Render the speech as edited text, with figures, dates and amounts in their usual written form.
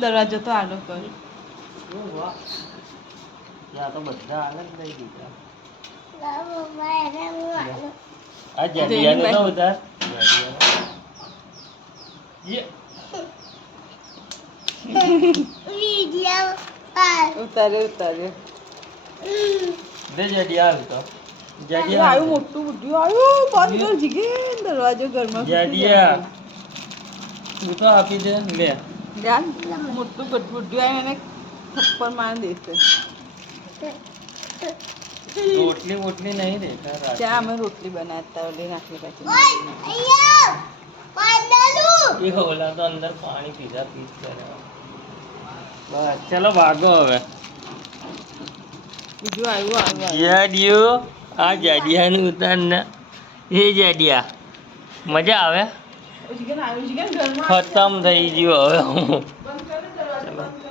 દરવાજો તો આડો કર. ત્યાં તો બધા આનંદ લઈ દીધા. આ જયની જડિયાનું તો બાઈ. ઉતાર. ઉતારે ઉતારે. દે જડિયા હાલ તો. જડિયા આવ્યું મોટું બુઢ્યું આવ્યું. બંધ કર જીગે દરવાજો ઘરમાં. જડિયા તું તો આપી દે લે. જાન મોટું બુઢ્યું આવે એને થપ્પડ મારી દેશે. રોટલી બોટલી નહીં દેતા રાતે. ત્યાં અમે રોટલી બનાવતા ઓલી નાખી પાછી. એ ઓલા તો અંદર પાણી પીધા પીસ કરે. બસ ચલો ભાગો હવે. બીજું આવ્યું આવ્યું જાડિયો આ જાડિયાનું ઉતાર ને એ જાડિયા મજા આવે. આવ્યું ઘરમાં. ખતમ થઈ ગયું હવે હું. બંધ કરે દરવાજો બંધ કર.